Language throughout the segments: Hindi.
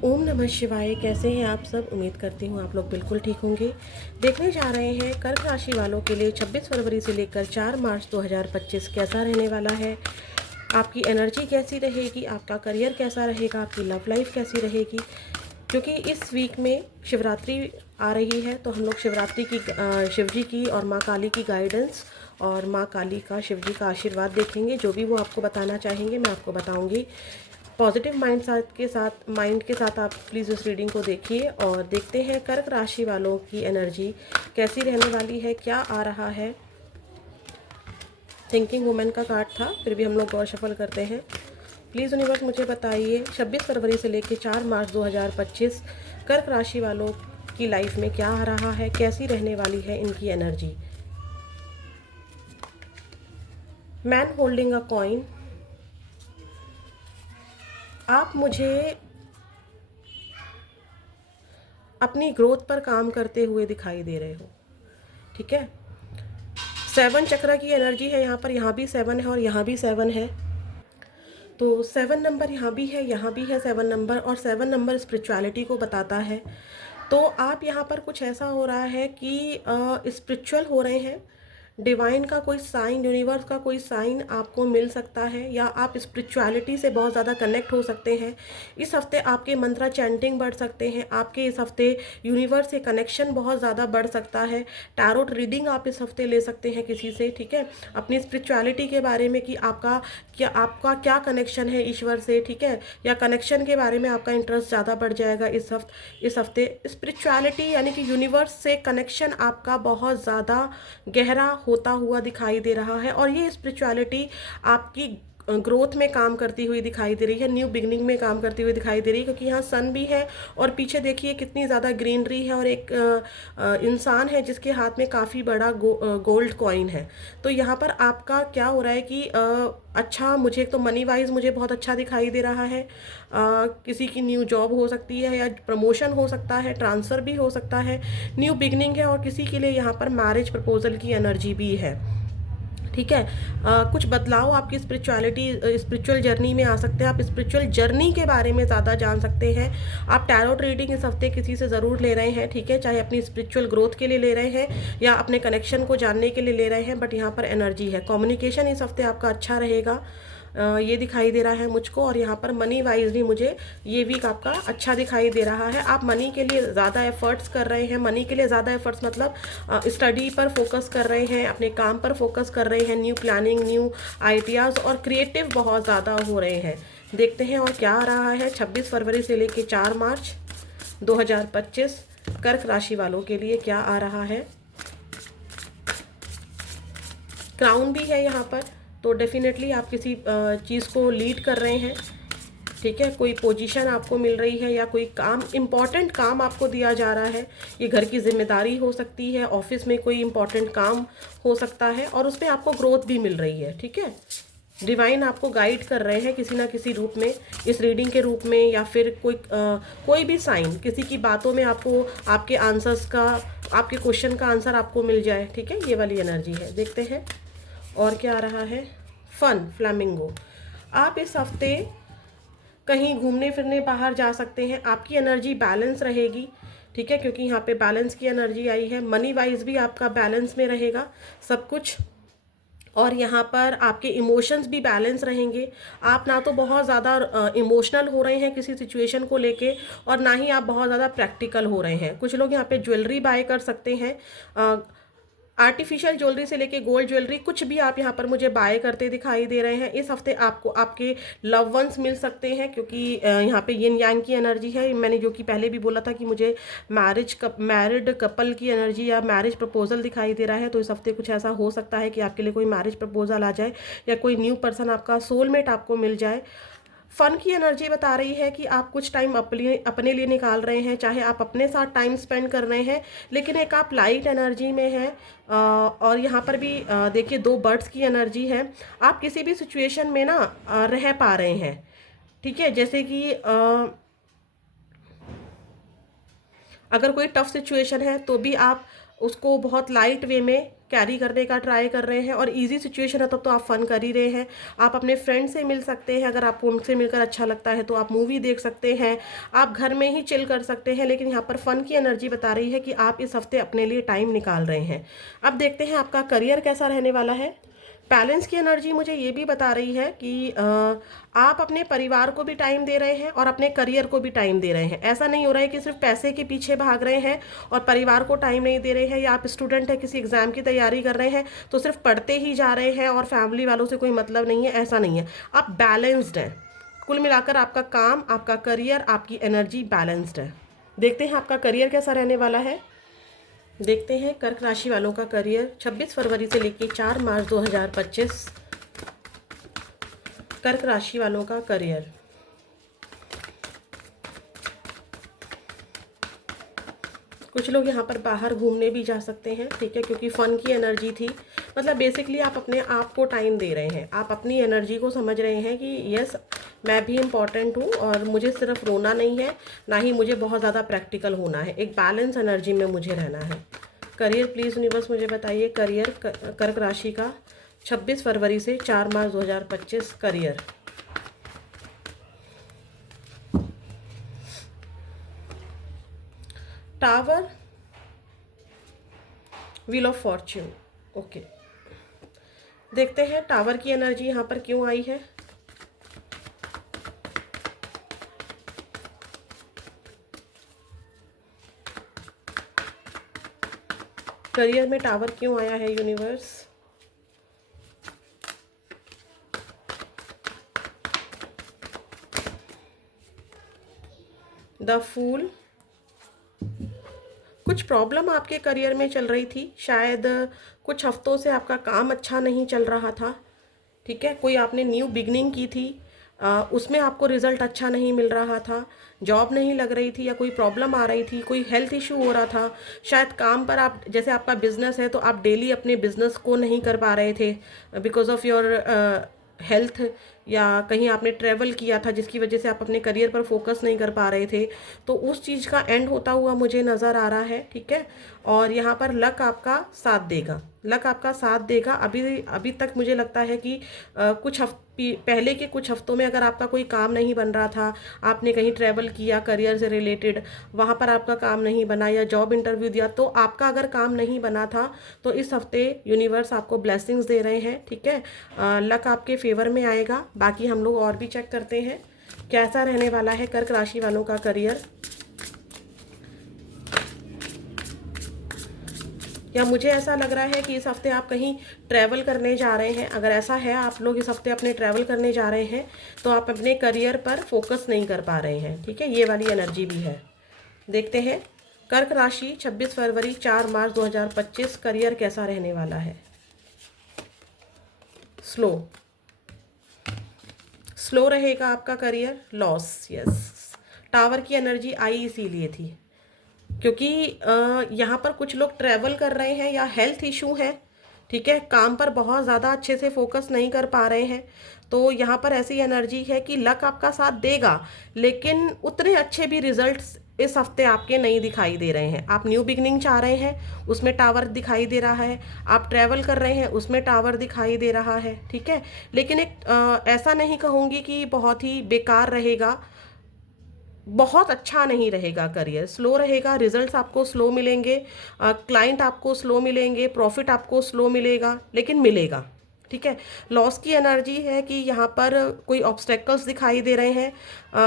ओम नमः शिवाय। कैसे हैं आप सब? उम्मीद करती हूँ आप लोग बिल्कुल ठीक होंगे। देखने जा रहे हैं कर्क राशि वालों के लिए 26 फरवरी से लेकर 4 मार्च 2025 कैसा रहने वाला है। आपकी एनर्जी कैसी रहेगी, आपका करियर कैसा रहेगा, आपकी लव लाइफ कैसी रहेगी। क्योंकि इस वीक में शिवरात्रि आ रही है, तो हम लोग शिवरात्रि की शिव जी की और माँ काली की गाइडेंस और माँ काली का शिव जी का आशीर्वाद देखेंगे। जो भी वो आपको बताना चाहेंगे मैं आपको बताऊंगी। पॉजिटिव माइंड के साथ आप प्लीज़ उस रीडिंग को देखिए और देखते हैं कर्क राशि वालों की एनर्जी कैसी रहने वाली है, क्या आ रहा है। थिंकिंग वुमेन का कार्ड था, फिर भी हम लोग गौर शफल करते हैं। प्लीज़ यूनिवर्स मुझे बताइए 26 फरवरी से लेकर 4 मार्च 2025 कर्क राशि वालों की लाइफ में क्या आ रहा है, कैसी रहने वाली है इनकी energy. Man holding a coin. आप मुझे अपनी ग्रोथ पर काम करते हुए दिखाई दे रहे हो, ठीक है। 7 चक्र की एनर्जी है यहाँ भी 7 है और यहाँ भी 7 है। तो 7 नंबर यहाँ भी है, यहाँ भी है 7 नंबर, और 7 नंबर स्पिरिचुअलिटी को बताता है। तो आप यहाँ पर कुछ ऐसा हो रहा है कि स्पिरिचुअल हो रहे हैं। डिवाइन का कोई साइन, यूनिवर्स का कोई साइन आपको मिल सकता है, या आप स्पिरिचुअलिटी से बहुत ज़्यादा कनेक्ट हो सकते हैं। इस हफ्ते आपके मंत्रा चैंटिंग बढ़ सकते हैं, आपके इस हफ्ते यूनिवर्स से कनेक्शन बहुत ज़्यादा बढ़ सकता है। टैरोट रीडिंग आप इस हफ्ते ले सकते हैं किसी से, ठीक है, अपनी स्पिरिचुअलिटी के बारे में कि आपका क्या कनेक्शन है ईश्वर से, ठीक है, या कनेक्शन के बारे में आपका इंटरेस्ट ज़्यादा बढ़ जाएगा इस हफ्ते। स्पिरिचुअलिटी यानी कि यूनिवर्स से कनेक्शन आपका बहुत ज़्यादा गहरा होता हुआ दिखाई दे रहा है, और ये स्पिरिचुअलिटी आपकी ग्रोथ में काम करती हुई दिखाई दे रही है, न्यू बिगनिंग में काम करती हुई दिखाई दे रही है। क्योंकि यहाँ सन भी है और पीछे देखिए कितनी ज़्यादा ग्रीनरी है, और एक इंसान है जिसके हाथ में काफ़ी बड़ा गोल्ड कॉइन है। तो यहाँ पर आपका क्या हो रहा है कि अच्छा, मुझे तो मनी वाइज मुझे बहुत अच्छा दिखाई दे रहा है। किसी की न्यू जॉब हो सकती है, या प्रमोशन हो सकता है, ट्रांसफ़र भी हो सकता है, न्यू बिगनिंग है, और किसी के लिए यहाँ पर मैरिज प्रपोजल की एनर्जी भी है, ठीक है। कुछ बदलाव आपकी स्पिरिचुअल जर्नी में आ सकते हैं। आप स्पिरिचुअल जर्नी के बारे में ज़्यादा जान सकते हैं। आप टैरोट रीडिंग इस हफ्ते किसी से ज़रूर ले रहे हैं, ठीक है, चाहे अपनी स्पिरिचुअल ग्रोथ के लिए ले रहे हैं या अपने कनेक्शन को जानने के लिए ले रहे हैं। बट यहाँ पर एनर्जी है, कम्युनिकेशन इस हफ्ते आपका अच्छा रहेगा, ये दिखाई दे रहा है मुझको। और यहाँ पर मनी वाइज भी मुझे ये वीक आपका अच्छा दिखाई दे रहा है। आप मनी के लिए ज़्यादा एफर्ट्स कर रहे हैं। मनी के लिए ज़्यादा एफर्ट्स मतलब स्टडी पर फोकस कर रहे हैं, अपने काम पर फोकस कर रहे हैं, न्यू प्लानिंग, न्यू आइडियाज़ और क्रिएटिव बहुत ज़्यादा हो रहे हैं। देखते हैं और क्या आ रहा है 26 फरवरी से लेकर 4 मार्च 2025 कर्क राशि वालों के लिए क्या आ रहा है। क्राउन भी है यहाँ पर, तो डेफिनेटली आप किसी चीज़ को लीड कर रहे हैं, ठीक है, कोई पोजीशन आपको मिल रही है, या कोई काम, इम्पॉर्टेंट काम आपको दिया जा रहा है। ये घर की जिम्मेदारी हो सकती है, ऑफिस में कोई इम्पॉर्टेंट काम हो सकता है, और उसमें आपको ग्रोथ भी मिल रही है, ठीक है। डिवाइन आपको गाइड कर रहे हैं किसी ना किसी रूप में, इस रीडिंग के रूप में, या फिर कोई भी साइन, किसी की बातों में आपको आपके आंसर्स का, आपके क्वेश्चन का आंसर आपको मिल जाए, ठीक है। ये वाली एनर्जी है। देखते हैं और क्या आ रहा है। Fun flamingo. आप इस हफ्ते कहीं घूमने फिरने बाहर जा सकते हैं। आपकी एनर्जी बैलेंस रहेगी, ठीक है, क्योंकि यहाँ पे बैलेंस की एनर्जी आई है। मनी वाइज भी आपका बैलेंस में रहेगा सब कुछ, और यहाँ पर आपके इमोशंस भी बैलेंस रहेंगे। आप ना तो बहुत ज़्यादा इमोशनल हो रहे हैं किसी सिचुएशन को लेके, और ना ही आप बहुत ज़्यादा प्रैक्टिकल हो रहे हैं। कुछ लोग यहाँ पे ज्वेलरी बाय कर सकते हैं, आर्टिफिशियल ज्वेलरी से लेके गोल्ड ज्वेलरी, कुछ भी आप यहाँ पर मुझे बाय करते दिखाई दे रहे हैं। इस हफ्ते आपको आपके लव वंस मिल सकते हैं, क्योंकि यहाँ पे यिन यांग की एनर्जी है। मैंने जो कि पहले भी बोला था कि मुझे मैरिड कपल की एनर्जी या मैरिज प्रपोजल दिखाई दे रहा है। तो इस हफ्ते कुछ ऐसा हो सकता है कि आपके लिए कोई मैरिज प्रपोजल आ जाए, या कोई न्यू पर्सन, आपका सोलमेट आपको मिल जाए। फन की एनर्जी बता रही है कि आप कुछ टाइम अपने लिए निकाल रहे हैं, चाहे आप अपने साथ टाइम स्पेंड कर रहे हैं, लेकिन एक आप लाइट एनर्जी में हैं। और यहाँ पर भी देखिए 2 बर्ड्स की एनर्जी है। आप किसी भी सिचुएशन में ना रह पा रहे हैं, ठीक है। जैसे कि अगर कोई टफ सिचुएशन है तो भी आप उसको बहुत लाइट वे में कैरी करने का ट्राई कर रहे हैं, और इजी सिचुएशन है तब तो आप फन कर ही रहे हैं। आप अपने फ्रेंड से मिल सकते हैं, अगर आपको उनसे मिलकर अच्छा लगता है तो आप मूवी देख सकते हैं, आप घर में ही चिल कर सकते हैं, लेकिन यहाँ पर फन की एनर्जी बता रही है कि आप इस हफ्ते अपने लिए टाइम निकाल रहे हैं। अब देखते हैं आपका करियर कैसा रहने वाला है। बैलेंस की एनर्जी मुझे ये भी बता रही है कि आप अपने परिवार को भी टाइम दे रहे हैं और अपने करियर को भी टाइम दे रहे हैं। ऐसा नहीं हो रहा है कि सिर्फ पैसे के पीछे भाग रहे हैं और परिवार को टाइम नहीं दे रहे हैं, या आप स्टूडेंट हैं, किसी एग्जाम की तैयारी कर रहे हैं तो सिर्फ पढ़ते ही जा रहे हैं और फैमिली वालों से कोई मतलब नहीं है। ऐसा नहीं है, आप बैलेंस्ड हैं। कुल मिलाकर आपका काम, आपका करियर, आपकी एनर्जी बैलेंस्ड है। देखते हैं आपका करियर कैसा रहने वाला है। देखते हैं कर्क राशि वालों का करियर 26 फरवरी से लेकर 4 मार्च 2025। कर्क राशि वालों का करियर। कुछ लोग यहाँ पर बाहर घूमने भी जा सकते हैं, ठीक है, क्योंकि फन की एनर्जी थी। मतलब बेसिकली आप अपने आप को टाइम दे रहे हैं, आप अपनी एनर्जी को समझ रहे हैं कि यस मैं भी इम्पॉर्टेंट हूँ और मुझे सिर्फ रोना नहीं है, ना ही मुझे बहुत ज़्यादा प्रैक्टिकल होना है, एक बैलेंस एनर्जी में मुझे रहना है। करियर प्लीज़ यूनिवर्स मुझे बताइए, करियर कर्क राशि का 26 फरवरी से 4 मार्च 2025 career. Tower, wheel of Fortune. Okay, देखते हैं टावर की एनर्जी यहाँ पर क्यों आई है। करियर में टावर क्यों आया है यूनिवर्स। The fool. कुछ प्रॉब्लम आपके करियर में चल रही थी, शायद कुछ हफ्तों से आपका काम अच्छा नहीं चल रहा था, ठीक है, कोई आपने न्यू बिगनिंग की थी, उसमें आपको रिजल्ट अच्छा नहीं मिल रहा था, जॉब नहीं लग रही थी, या कोई प्रॉब्लम आ रही थी, कोई हेल्थ इशू हो रहा था, शायद काम पर आप, जैसे आपका बिजनेस है तो आप डेली अपने बिजनेस को नहीं कर पा रहे थे बिकॉज ऑफ योर हेल्थ, या कहीं आपने ट्रैवल किया था जिसकी वजह से आप अपने करियर पर फोकस नहीं कर पा रहे थे, तो उस चीज़ का एंड होता हुआ मुझे नज़र आ रहा है, ठीक है। और यहाँ पर लक आपका साथ देगा, लक आपका साथ देगा। अभी तक मुझे लगता है कि कुछ पहले के कुछ हफ्तों में अगर आपका कोई काम नहीं बन रहा था, आपने कहीं ट्रैवल किया करियर से रिलेटेड, वहाँ पर आपका काम नहीं बना, या जॉब इंटरव्यू दिया तो आपका अगर काम नहीं बना था, तो इस हफ्ते यूनिवर्स आपको ब्लेसिंग्स दे रहे हैं, ठीक है। लक आपके फेवर में आएगा। बाकी हम लोग और भी चेक करते हैं कैसा रहने वाला है कर्क राशि वालों का करियर। या मुझे ऐसा लग रहा है कि इस हफ्ते आप कहीं ट्रैवल करने जा रहे हैं। अगर ऐसा है, आप लोग इस हफ्ते अपने ट्रैवल करने जा रहे हैं, तो आप अपने करियर पर फोकस नहीं कर पा रहे हैं, ठीक है, ये वाली एनर्जी भी है। देखते हैं कर्क राशि 26 फरवरी 4 मार्च 2025 करियर कैसा रहने वाला है। स्लो रहेगा आपका करियर। लॉस, यस, टावर की एनर्जी आई इसीलिए थी क्योंकि यहाँ पर कुछ लोग ट्रैवल कर रहे हैं या हेल्थ इशू है, ठीक है, काम पर बहुत ज़्यादा अच्छे से फोकस नहीं कर पा रहे हैं, तो यहाँ पर ऐसी एनर्जी है कि लक आपका साथ देगा, लेकिन उतने अच्छे भी रिजल्ट्स इस हफ्ते आपके नहीं दिखाई दे रहे हैं। आप न्यू बिगनिंग चाह रहे हैं, उसमें टावर दिखाई दे रहा है, आप ट्रैवल कर रहे हैं, उसमें टावर दिखाई दे रहा है, ठीक है, लेकिन एक ऐसा नहीं कहूँगी कि बहुत ही बेकार रहेगा, बहुत अच्छा नहीं रहेगा, करियर स्लो रहेगा, रिजल्ट्स आपको स्लो मिलेंगे, क्लाइंट आपको स्लो मिलेंगे, प्रॉफिट आपको स्लो मिलेगा, लेकिन मिलेगा, ठीक है। लॉस की एनर्जी है कि यहाँ पर कोई ऑब्स्टेकल्स दिखाई दे रहे हैं,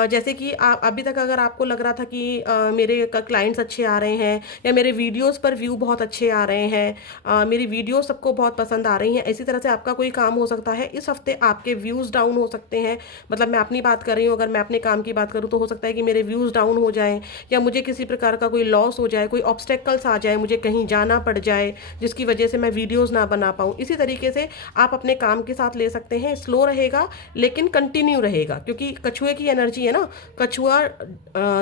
जैसे कि अभी तक अगर आपको लग रहा था कि मेरे क्लाइंट्स अच्छे आ रहे हैं, या मेरे वीडियोस पर व्यू बहुत अच्छे आ रहे हैं, मेरी वीडियो सबको बहुत पसंद आ रही हैं, इसी तरह से आपका कोई काम हो सकता है इस हफ्ते आपके व्यूज़ डाउन हो सकते हैं। मतलब मैं अपनी बात कर रही हूँ, अगर मैं अपने काम की बात करूँ तो हो सकता है कि मेरे व्यूज़ डाउन हो जाएँ, या मुझे किसी प्रकार का कोई लॉस हो जाए, कोई ऑब्स्टेकल्स आ जाए, मुझे कहीं जाना पड़ जाए जिसकी वजह से मैं वीडियोज़ ना बना पाऊँ। इसी तरीके से आप अपने काम के साथ ले सकते हैं। स्लो रहेगा लेकिन कंटिन्यू रहेगा, क्योंकि कछुए की एनर्जी है ना, कछुआ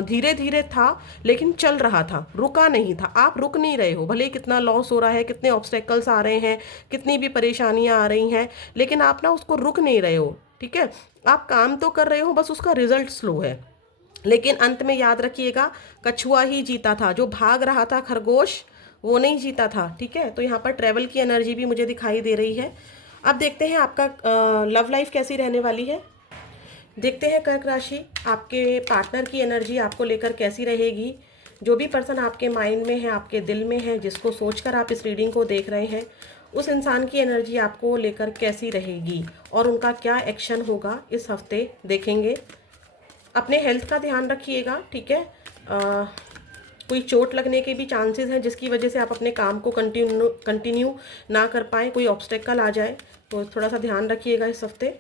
धीरे धीरे था लेकिन चल रहा था, रुका नहीं था। आप रुक नहीं रहे हो, भले ही कितना लॉस हो रहा है, कितने ऑब्स्टेकल्स आ रहे हैं, कितनी भी परेशानियां आ रही हैं, लेकिन आप ना उसको रुक नहीं रहे हो, ठीक है। आप काम तो कर रहे हो, बस उसका रिजल्ट स्लो है, लेकिन अंत में याद रखिएगा कछुआ ही जीता था। जो भाग रहा था खरगोश, वो नहीं जीता था, ठीक है। तो यहाँ पर ट्रैवल की एनर्जी भी मुझे दिखाई दे रही है। अब देखते हैं आपका लव लाइफ कैसी रहने वाली है। देखते हैं कर्क राशि, आपके पार्टनर की एनर्जी आपको लेकर कैसी रहेगी। जो भी पर्सन आपके माइंड में है, आपके दिल में है, जिसको सोचकर आप इस रीडिंग को देख रहे हैं, उस इंसान की एनर्जी आपको लेकर कैसी रहेगी और उनका क्या एक्शन होगा इस हफ्ते देखेंगे। अपने हेल्थ का ध्यान रखिएगा, ठीक है। कोई चोट लगने के भी चांसेस हैं जिसकी वजह से आप अपने काम को कंटिन्यू ना कर पाएँ, कोई ऑब्स्टेकल आ जाए, तो थोड़ा सा ध्यान रखिएगा इस हफ्ते।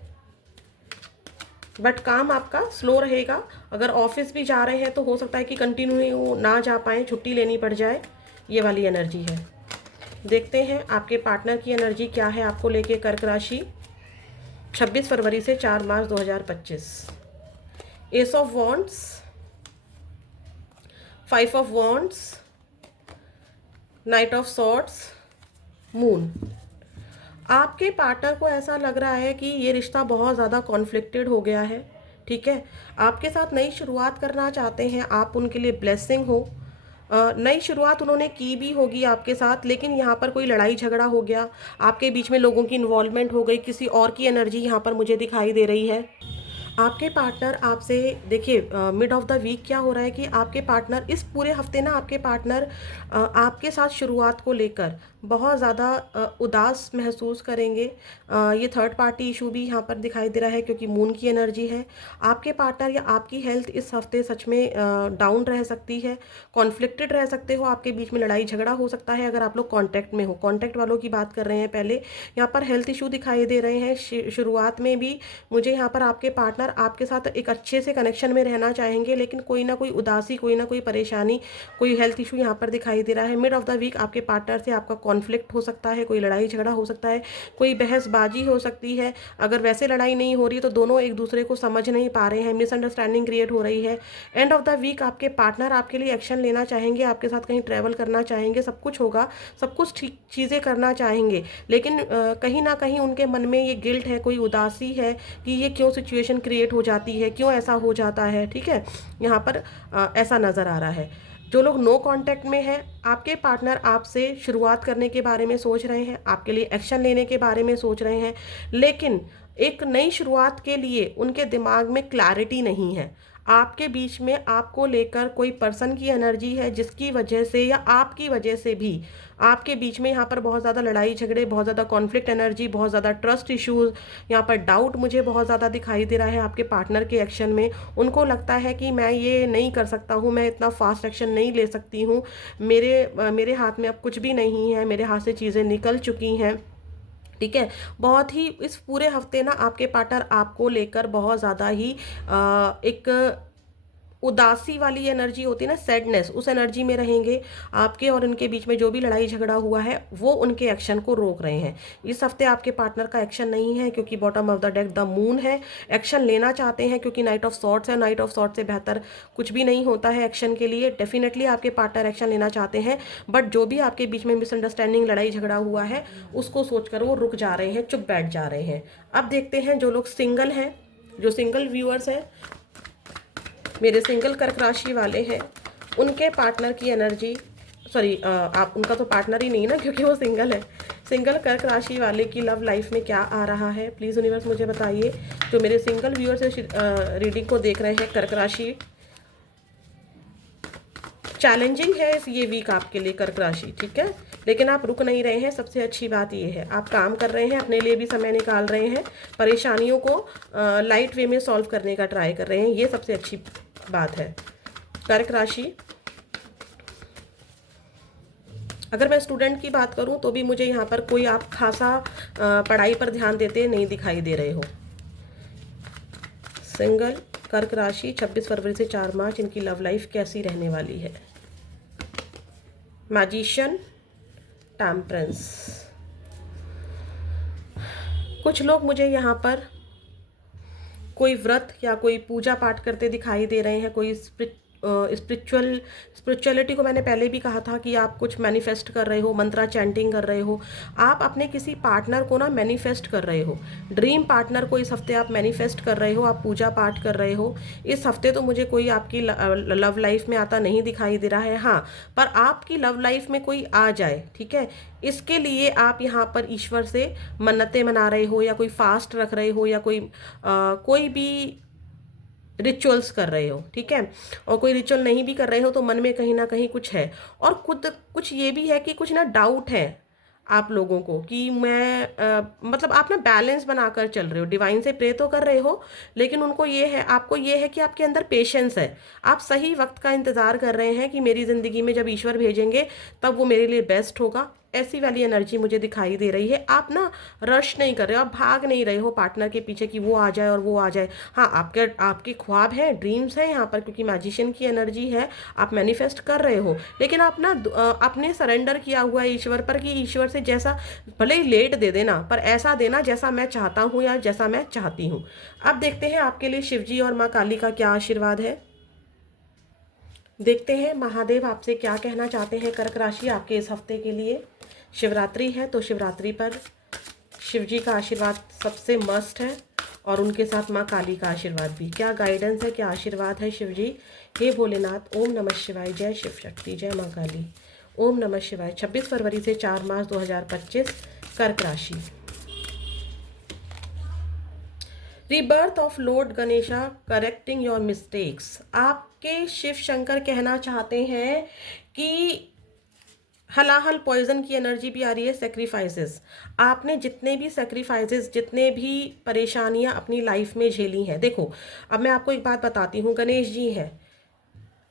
बट काम आपका स्लो रहेगा। अगर ऑफिस भी जा रहे हैं तो हो सकता है कि कंटिन्यू ना जा पाएँ, छुट्टी लेनी पड़ जाए, ये वाली एनर्जी है। देखते हैं आपके पार्टनर की एनर्जी क्या है आपको लेके कर्क राशि 26 फरवरी से 4 मार्च 2025। S of wands, 5 of wands, night of swords, moon. आपके पार्टनर को ऐसा लग रहा है कि ये रिश्ता बहुत ज़्यादा कॉन्फ्लिक्टेड हो गया है, ठीक है। आपके साथ नई शुरुआत करना चाहते हैं, आप उनके लिए ब्लेसिंग हो। नई शुरुआत उन्होंने की भी होगी आपके साथ, लेकिन यहाँ पर कोई लड़ाई झगड़ा हो गया, आपके बीच में लोगों की इन्वॉल्वमेंट हो गई, किसी और की एनर्जी यहाँ पर मुझे दिखाई दे रही है। आपके पार्टनर आपसे, देखिए मिड ऑफ द वीक क्या हो रहा है कि आपके पार्टनर इस पूरे हफ्ते ना, आपके पार्टनर आपके साथ शुरुआत को लेकर बहुत ज़्यादा उदास महसूस करेंगे। ये थर्ड पार्टी इशू भी यहाँ पर दिखाई दे रहा है क्योंकि मून की एनर्जी है। आपके पार्टनर या आपकी हेल्थ इस हफ्ते सच में डाउन रह सकती है, कॉन्फ्लिक्टेड रह सकते हो, आपके बीच में लड़ाई झगड़ा हो सकता है अगर आप लोग कांटेक्ट में हो। कांटेक्ट वालों की बात कर रहे हैं पहले, यहाँ पर हेल्थ इशू दिखाई दे रहे हैं। शुरुआत में भी मुझे यहाँ पर आपके पार्टनर आपके साथ एक अच्छे से कनेक्शन में रहना चाहेंगे, लेकिन कोई ना कोई उदासी, कोई ना कोई परेशानी, कोई हेल्थ इशू यहाँ पर दिखाई दे रहा है। मिड ऑफ द वीक आपके पार्टनर से आपका कॉन्फ्लिक्ट हो सकता है, कोई लड़ाई झगड़ा हो सकता है, कोई बहसबाजी हो सकती है। अगर वैसे लड़ाई नहीं हो रही तो दोनों एक दूसरे को समझ नहीं पा रहे हैं, मिसअंडरस्टैंडिंग क्रिएट हो रही है। एंड ऑफ द वीक आपके पार्टनर आपके लिए एक्शन लेना चाहेंगे, आपके साथ कहीं ट्रैवल करना चाहेंगे, सब कुछ होगा, सब कुछ ठीक चीज़ें करना चाहेंगे, लेकिन कहीं ना कहीं उनके मन में ये गिल्ट है, कोई उदासी है कि ये क्यों सिचुएशन क्रिएट हो जाती है, क्यों ऐसा हो जाता है, ठीक है। यहाँ पर ऐसा नज़र आ रहा है। जो लोग नो कांटेक्ट में हैं, आपके पार्टनर आपसे शुरुआत करने के बारे में सोच रहे हैं, आपके लिए एक्शन लेने के बारे में सोच रहे हैं, लेकिन एक नई शुरुआत के लिए उनके दिमाग में क्लैरिटी नहीं है। आपके बीच में आपको लेकर कोई पर्सन की एनर्जी है जिसकी वजह से या आपकी वजह से भी आपके बीच में यहाँ पर बहुत ज़्यादा लड़ाई झगड़े, बहुत ज़्यादा कॉन्फ्लिक्ट एनर्जी, बहुत ज़्यादा ट्रस्ट इश्यूज़, यहाँ पर डाउट मुझे बहुत ज़्यादा दिखाई दे रहा है आपके पार्टनर के एक्शन में। उनको लगता है कि मैं ये नहीं कर सकता हूँ, मैं इतना फास्ट एक्शन नहीं ले सकती हूँ, मेरे हाथ में अब कुछ भी नहीं है, मेरे हाथ से चीज़ें निकल चुकी हैं, ठीक है। बहुत ही इस पूरे हफ्ते ना आपके पार्टनर आपको लेकर बहुत ज़्यादा ही एक उदासी वाली एनर्जी होती है ना, सैडनेस, उस एनर्जी में रहेंगे। आपके और उनके बीच में जो भी लड़ाई झगड़ा हुआ है वो उनके एक्शन को रोक रहे हैं। इस हफ्ते आपके पार्टनर का एक्शन नहीं है क्योंकि bottom of the deck the moon है। एक्शन लेना चाहते हैं क्योंकि नाइट ऑफ सॉर्ड्स है, नाइट ऑफ सॉर्ड्स से बेहतर कुछ भी नहीं होता है एक्शन के लिए। डेफिनेटली आपके पार्टनर एक्शन लेना चाहते हैं, बट जो भी आपके बीच में मिसअंडरस्टैंडिंग, लड़ाई झगड़ा हुआ है उसको सोचकर वो रुक जा रहे हैं, चुप बैठ जा रहे हैं। अब देखते हैं जो लोग सिंगल हैं, जो सिंगल व्यूअर्स हैं, मेरे सिंगल कर्क राशि वाले हैं, उनके पार्टनर की एनर्जी, सॉरी आप उनका तो पार्टनर ही नहीं ना क्योंकि वो सिंगल है। सिंगल कर्क राशि वाले की लव लाइफ में क्या आ रहा है, प्लीज़ यूनिवर्स मुझे बताइए। जो मेरे सिंगल व्यूअर्स रीडिंग को देख रहे हैं, कर्क राशि चैलेंजिंग है ये वीक आपके लिए कर्क राशि, ठीक है, लेकिन आप रुक नहीं रहे हैं। सबसे अच्छी बात ये है आप काम कर रहे हैं, अपने लिए भी समय निकाल रहे हैं, परेशानियों को लाइट वे में सॉल्व करने का ट्राई कर रहे हैं, ये सबसे अच्छी बात है। कर्क राशि, अगर मैं स्टूडेंट की बात करूं तो भी मुझे यहाँ पर कोई आप खासा पढ़ाई पर ध्यान देते नहीं दिखाई दे रहे हो। सिंगल कर्क राशि 26 फरवरी से 4 मार्च इनकी लव लाइफ कैसी रहने वाली है। Magician, temperance. कुछ लोग मुझे यहाँ पर कोई व्रत या कोई पूजा पाठ करते दिखाई दे रहे हैं, स्पिरिचुअलिटी को मैंने पहले भी कहा था कि आप कुछ मैनिफेस्ट कर रहे हो, मंत्रा चैंटिंग कर रहे हो, आप अपने किसी पार्टनर को ना मैनिफेस्ट कर रहे हो, ड्रीम पार्टनर को इस हफ्ते आप मैनिफेस्ट कर रहे हो, आप पूजा पाठ कर रहे हो। इस हफ्ते तो मुझे कोई आपकी लव लाइफ में आता नहीं दिखाई दे रहा है, हाँ, पर आपकी लव लाइफ में कोई आ जाए, ठीक है, इसके लिए आप यहाँ पर ईश्वर से मन्नतें मना रहे हो, या कोई फास्ट रख रहे हो, या कोई भी रिचुअल्स कर रहे हो, ठीक है। और कोई रिचुअल नहीं भी कर रहे हो तो मन में कहीं ना कहीं कुछ है, और खुद कुछ ये भी है कि कुछ ना डाउट है आप लोगों को कि मतलब आप ना बैलेंस बनाकर चल रहे हो, डिवाइन से प्रे तो कर रहे हो, लेकिन उनको ये है, आपको ये है कि आपके अंदर पेशेंस है, आप सही वक्त का इंतज़ार कर रहे हैं कि मेरी ज़िंदगी में जब ईश्वर भेजेंगे तब वो मेरे लिए बेस्ट होगा। ऐसी वाली एनर्जी मुझे दिखाई दे रही है। आप ना रश नहीं कर रहे हो, आप भाग नहीं रहे हो पार्टनर के पीछे कि वो आ जाए और वो आ जाए। हाँ, आपके ख्वाब हैं, ड्रीम्स हैं यहाँ पर, क्योंकि मैजिशियन की एनर्जी है, आप मैनिफेस्ट कर रहे हो, लेकिन आप ना आपने सरेंडर किया हुआ है ईश्वर पर कि ईश्वर से जैसा, भले ही लेट दे देना पर ऐसा देना जैसा मैं चाहता हूँ या जैसा मैं चाहती हूँ। अब देखते हैं आपके लिए शिवजी और माँ काली का क्या आशीर्वाद है। देखते हैं महादेव आपसे क्या कहना चाहते हैं कर्क राशि आपके इस हफ्ते के लिए। शिवरात्रि है तो शिवरात्रि पर शिव जी का आशीर्वाद सबसे मस्ट है, और उनके साथ माँ काली का आशीर्वाद भी। क्या गाइडेंस है, क्या आशीर्वाद है शिव जी। हे भोलेनाथ, ओम नमः शिवाय, जय शिव शक्ति, जय माँ काली, ओम नमः शिवाय। 26 फरवरी से 4 मार्च 2025 कर्क राशि। Rebirth of Lord Ganesha correcting your mistakes. आपके शिव शंकर कहना चाहते हैं कि हलाहल पॉइजन की एनर्जी भी आ रही है, सेक्रीफाइसेस। आपने जितने भी सेक्रीफाइसेस, जितने भी परेशानियां अपनी लाइफ में झेली हैं, देखो अब मैं आपको एक बात बताती हूँ, गणेश जी है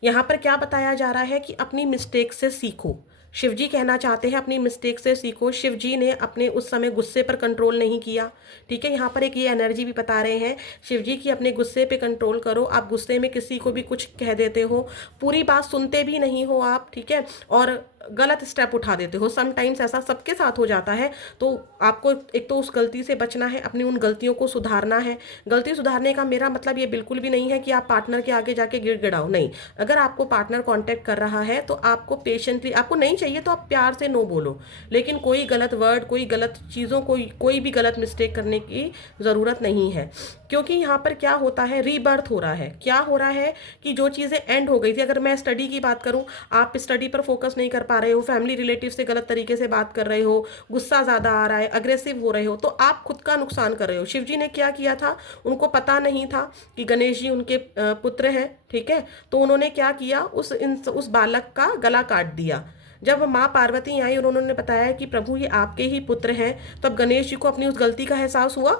यहाँ पर, क्या बताया जा रहा है कि अपनी मिस्टेक से सीखो। शिव जी कहना चाहते हैं अपनी मिस्टेक से सीखो। शिव जी ने अपने उस समय गुस्से पर कंट्रोल नहीं किया, ठीक है। यहाँ पर एक ये एनर्जी भी बता रहे हैं शिव जी की अपने गुस्से पे कंट्रोल करो। आप गुस्से में किसी को भी कुछ कह देते हो, पूरी बात सुनते भी नहीं हो आप, ठीक है, और गलत स्टेप उठा देते हो। समटाइम्स ऐसा सबके साथ हो जाता है, तो आपको एक तो उस गलती से बचना है, अपनी उन गलतियों को सुधारना है। गलती सुधारने का मेरा मतलब ये बिल्कुल भी नहीं है कि आप पार्टनर के आगे जाके गिड़गिड़ाओ, नहीं। अगर आपको पार्टनर कांटेक्ट कर रहा है तो आपको पेशेंटली, आपको नहीं चाहिए तो आप प्यार से नो बोलो, लेकिन कोई गलत वर्ड, कोई गलत चीज़ों को, कोई भी गलत मिस्टेक करने की ज़रूरत नहीं है। क्योंकि यहाँ पर क्या होता है, रीबर्थ हो रहा है। क्या हो रहा है कि जो चीज़ें एंड हो गई थी, अगर मैं स्टडी की बात करूँ, आप स्टडी पर फोकस नहीं कर पा रहे हो, फैमिली रिलेटिव से गलत तरीके से बात कर रहे हो, गुस्सा ज़्यादा आ रहा है, अग्रेसिव हो रहे हो, तो आप खुद का नुकसान कर रहे हो। शिव जी ने क्या किया था, उनको पता नहीं था कि गणेश जी उनके पुत्र हैं, ठीक है, तो उन्होंने क्या किया, उस बालक का गला काट दिया। जब माँ पार्वती आई और उन्होंने बताया कि प्रभु ये आपके ही पुत्र हैं, तब तो गणेश जी को अपनी उस गलती का एहसास हुआ,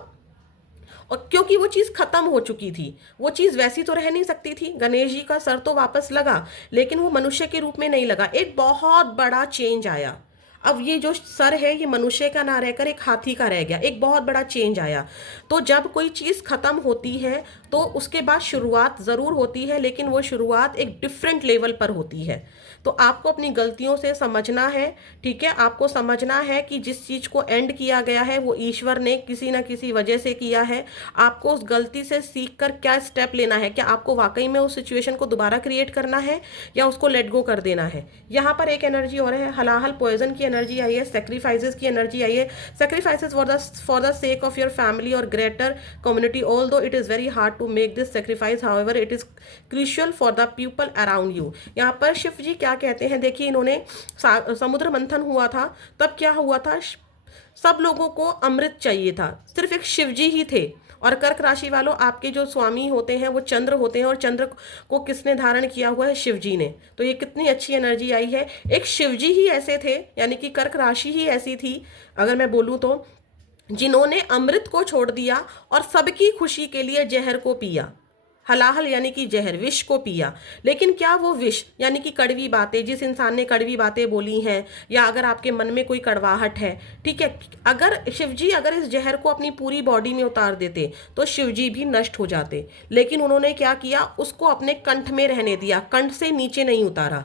और क्योंकि वो चीज़ खत्म हो चुकी थी, वो चीज़ वैसी तो रह नहीं सकती थी। गणेश जी का सर तो वापस लगा, लेकिन वो मनुष्य के रूप में नहीं लगा। एक बहुत बड़ा चेंज आया। अब ये जो सर है ये मनुष्य का ना रहकर एक हाथी का रह गया, एक बहुत बड़ा चेंज आया। तो जब कोई चीज़ खत्म होती है तो उसके बाद शुरुआत ज़रूर होती है, लेकिन वो शुरुआत एक डिफरेंट लेवल पर होती है। तो आपको अपनी गलतियों से समझना है, ठीक है, आपको समझना है कि जिस चीज़ को एंड किया गया है वो ईश्वर ने किसी ना किसी वजह से किया है। आपको उस गलती से सीख कर क्या स्टेप लेना है, क्या आपको वाकई में उस सिचुएशन को दोबारा क्रिएट करना है या उसको लेट गो कर देना है। यहाँ पर एक एनर्जी और है, हलाहल पॉइजन की एनर्जी आई है, सेक्रीफाइसेस की एनर्जी आई है। Sacrifices for the sake of your family और greater community, although it is very hard to make this sacrifice, however it is crucial for the people around you. यहाँ पर शिव जी क्या कहते हैं, देखिए इन्होंने समुद्र मंथन हुआ था, तब क्या हुआ था, सब लोगों को अमृत चाहिए था, सिर्फ एक शिव जी ही थे। और कर्क राशि वालों, आपके जो स्वामी होते हैं वो चंद्र होते हैं, और चंद्र को किसने धारण किया हुआ है, शिव जी ने। तो ये कितनी अच्छी एनर्जी आई है, एक शिव जी ही ऐसे थे, यानी कि कर्क राशि ही ऐसी थी अगर मैं बोलूँ तो, जिन्होंने अमृत को छोड़ दिया और सबकी खुशी के लिए जहर को पिया। हलाहल यानी कि जहर, विष को पिया। लेकिन क्या वो विष यानी कि कड़वी बातें, जिस इंसान ने कड़वी बातें बोली हैं, या अगर आपके मन में कोई कड़वाहट है, ठीक है, अगर शिवजी अगर इस जहर को अपनी पूरी बॉडी में उतार देते तो शिवजी भी नष्ट हो जाते। लेकिन उन्होंने क्या किया, उसको अपने कंठ में रहने दिया, कंठ से नीचे नहीं उतारा।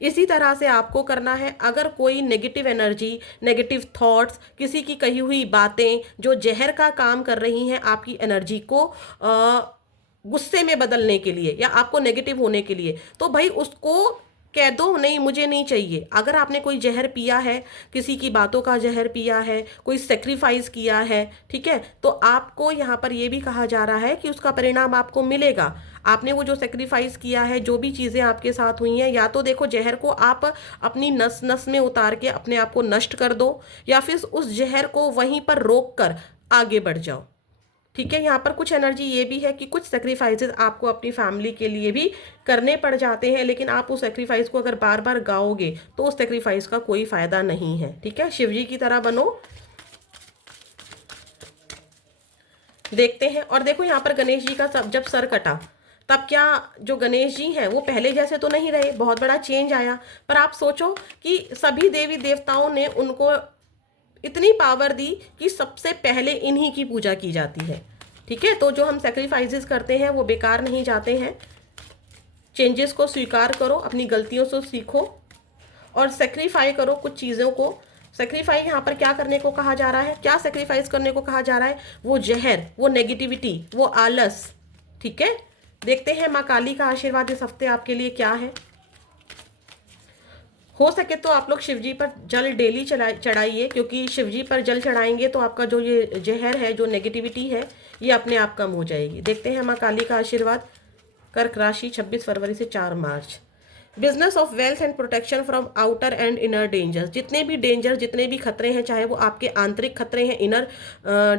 इसी तरह से आपको करना है। अगर कोई नेगेटिव एनर्जी, नेगेटिव थॉट्स, किसी की कही हुई बातें जो जहर का काम कर रही हैं आपकी एनर्जी को गुस्से में बदलने के लिए या आपको नेगेटिव होने के लिए, तो भाई उसको कह दो नहीं, मुझे नहीं चाहिए। अगर आपने कोई जहर पिया है, किसी की बातों का जहर पिया है, कोई सेक्रीफाइस किया है, ठीक है, तो आपको यहाँ पर ये भी कहा जा रहा है कि उसका परिणाम आपको मिलेगा। आपने वो जो सेक्रीफाइस किया है, जो भी चीज़ें आपके साथ हुई हैं, या तो देखो जहर को आप अपनी नस नस में उतार के अपने आप को नष्ट कर दो, या फिर उस जहर को वहीं पर रोक कर आगे बढ़ जाओ। ठीक है, यहाँ पर कुछ एनर्जी ये भी है कि कुछ सेक्रीफाइसेस आपको अपनी फैमिली के लिए भी करने पड़ जाते हैं, लेकिन आप उस सेक्रीफाइस को अगर बार बार गाओगे तो उस सेक्रीफाइस का कोई फायदा नहीं है। ठीक है, शिवजी की तरह बनो। देखते हैं। और देखो यहाँ पर गणेश जी का जब सर कटा, तब क्या जो गणेश जी हैं वो पहले जैसे तो नहीं रहे, बहुत बड़ा चेंज आया। पर आप सोचो कि सभी देवी देवताओं ने उनको इतनी पावर दी कि सबसे पहले इन्हीं की पूजा की जाती है। ठीक है, तो जो हम सेक्रीफाइसेस करते हैं वो बेकार नहीं जाते हैं। चेंजेस को स्वीकार करो, अपनी गलतियों से सीखो और सेक्रीफाई करो कुछ चीज़ों को। सेक्रीफाई यहाँ पर क्या करने को कहा जा रहा है, क्या सेक्रीफाइस करने को कहा जा रहा है? वो जहर, वो नेगेटिविटी, वो आलस। ठीक है, देखते हैं माँ काली का आशीर्वाद इस हफ्ते आपके लिए क्या है। हो सके तो आप लोग शिवजी पर जल डेली चढ़ाइए, क्योंकि शिवजी पर जल चढ़ाएंगे तो आपका जो ये जहर है, जो नेगेटिविटी है, ये अपने आप कम हो जाएगी। देखते हैं माँ काली का आशीर्वाद। कर्क राशि 26 फरवरी से 4 मार्च। Business of wealth and protection from outer and inner dangers. जितने भी डेंजर, जितने भी खतरे हैं, चाहे वो आपके आंतरिक खतरे हैं, इनर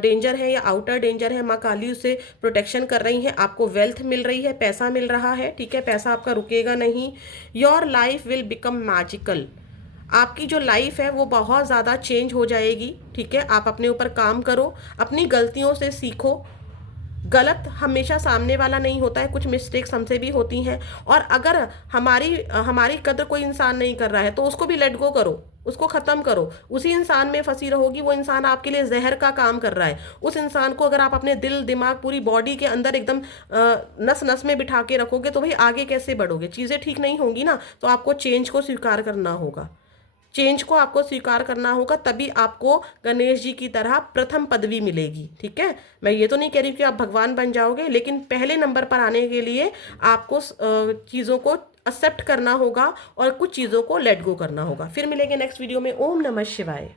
डेंजर है या आउटर डेंजर है, माँ काली उससे प्रोटेक्शन कर रही है। आपको वेल्थ मिल रही है, पैसा मिल रहा है। ठीक है, पैसा आपका रुकेगा नहीं। Your life will become magical. आपकी जो लाइफ है वो बहुत ज़्यादा चेंज हो जाएगी। ठीक है, आप अपने ऊपर काम करो, अपनी गलतियों से सीखो। गलत हमेशा सामने वाला नहीं होता है, कुछ मिस्टेक्स हमसे भी होती हैं। और अगर हमारी कदर कोई इंसान नहीं कर रहा है तो उसको भी लेट गो करो, उसको ख़त्म करो। उसी इंसान में फंसी रहोगी, वो इंसान आपके लिए जहर का काम कर रहा है। उस इंसान को अगर आप अपने दिल दिमाग पूरी बॉडी के अंदर एकदम नस नस में बिठा के रखोगे तो भाई आगे कैसे बढ़ोगे? चीज़ें ठीक नहीं होंगी ना। तो आपको चेंज को स्वीकार करना होगा, चेंज को आपको स्वीकार करना होगा, तभी आपको गणेश जी की तरह प्रथम पदवी मिलेगी। ठीक है, मैं ये तो नहीं कह रही कि आप भगवान बन जाओगे, लेकिन पहले नंबर पर आने के लिए आपको चीज़ों को एक्सेप्ट करना होगा और कुछ चीज़ों को लेट गो करना होगा। फिर मिलेंगे नेक्स्ट वीडियो में। ओम नमः शिवाय।